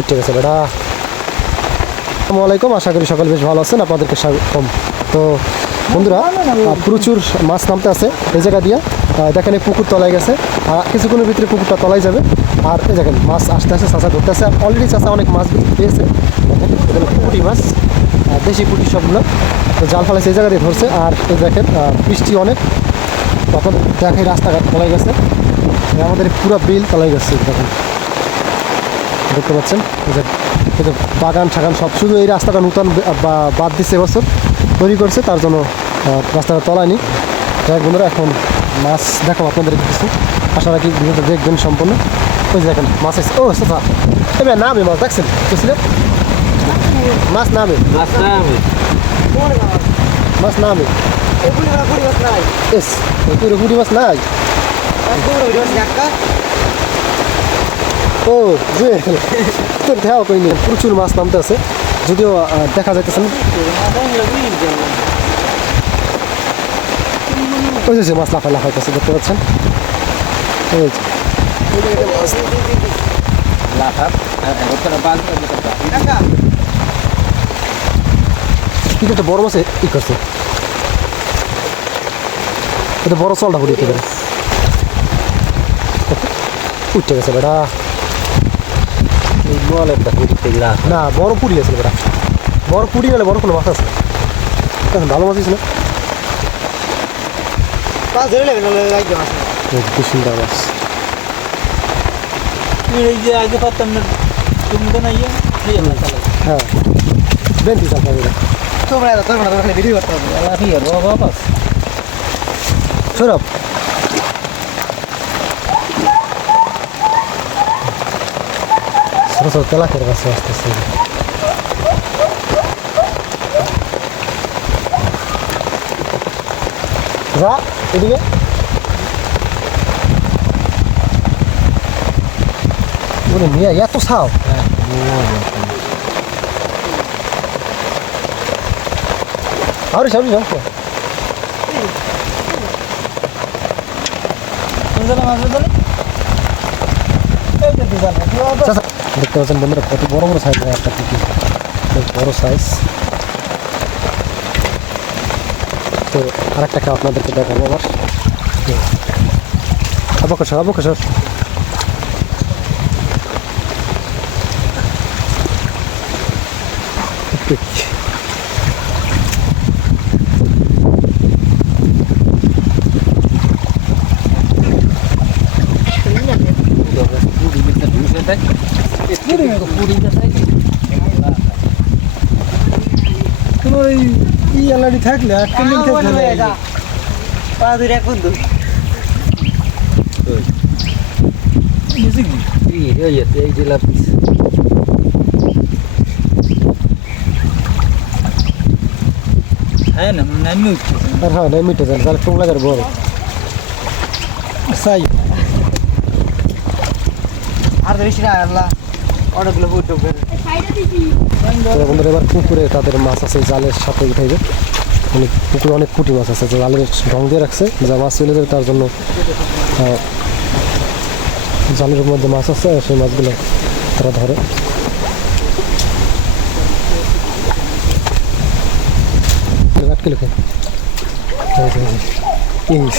উঠে গেছে বেটা। আসসালামু আলাইকুম, আশা করি সকলে বেশ ভালো আছেন, আপনাদেরকে স্বাগতম। তো বন্ধুরা প্রচুর মাছ নামতে আছে এই জায়গা দিয়ে। দেখেন এই পুকুর তলায় গেছে। আর কিছুক্ষণের ভিতরে পুকুরটা তলায় যাবে। আর এই দেখেন, মাছ আসতে আসতে চাষা করতে আসে অলরেডি চাষা অনেক মাছ পেয়েছে দেখেন পুঁটি মাছ আর দেশি পুঁটি সবগুলো। তো জাল ফালে সেই জায়গা দিয়ে ধরছে। আর এই দেখেন বৃষ্টি অনেক। তখন দেখে রাস্তাঘাট তলায় গেছে। আমাদের পুরো বিল তলায় গেছে, দেখেন। দেখতে পাচ্ছেন? এই যে বাগান ঠাগান সব শুধু এই রাস্তাটা নূতন বা বাদ দিচ্ছে এবছর তৈরি করছে তার জন্য রাস্তাটা তলায়নি। যাই বন্ধুরা এখন মাছ দেখো আপনাদের কিছু। আশা রাখি ভিডিওটা দেখবেন সম্পূর্ণ। ওই যে দেখেন মাছ এসে ও সাথা এবার নামে মাছ দেখছেন? বুঝলে মাছ নামে। মাছ নামে। এস পুরো পুরি মাছ নাই। ও যে তোর কইনি প্রচুর মাছ নামতে আছে যদিও দেখা যাইতেছে না। ওই যে মাছ লাফা লাফাইতেছে দেখতে পাচ্ছেন? এই যে। কিন্তু একটা বড় মাছে ই করছে। এটা বড় চলটা ফুটিয়ে পারে। উঠতে গেছে বেটা। না বড় পুরি আছে বেটা। বড় পুরি গেলে বড় কোনো মাছ আছে। ভালো মাছ আছে না? এই কি সুন্দর মাছ। আগে পারতাম না তুমি তো না ইয়ে হ্যাঁ। বেন্তি চাপা বেটা। সৌরভ ছোট ছোট তেলাকের কাছে আসতেছে যা এদিকে ওরে মিয়া এত ছাও আরে সামনে যাও চাচা, দেখতে পাচ্ছেন বন্ধুরা কত বড় বড় সাইজ একটা পুঁটি বেশ বড় সাইজ তো আরেকটা খাওয়া আপনাদেরকে দেখাবো আবার আবকসর আবকসর তোমার ওই ই আলাড়ি থাকলে একটা মিনিট হ্যাঁ না নামি উঠছে আর হ্যাঁ মিটে যান তাহলে টুকলা করে বড় সাই না আল্লাহ অনেকগুলো ফুট বন্ধুরা এবার পুকুরে তাদের মাছ আছে জালের সাথে উঠাইবে। মানে পুকুরে অনেক পুঁটি মাছ আছে জালের ঢং দিয়ে রাখছে। যা মাছ চলে যাবে তার জন্য জালের মধ্যে মাছ আছে সেই মাছগুলো তারা ধরে। আটকে লোকে ইংলিশ।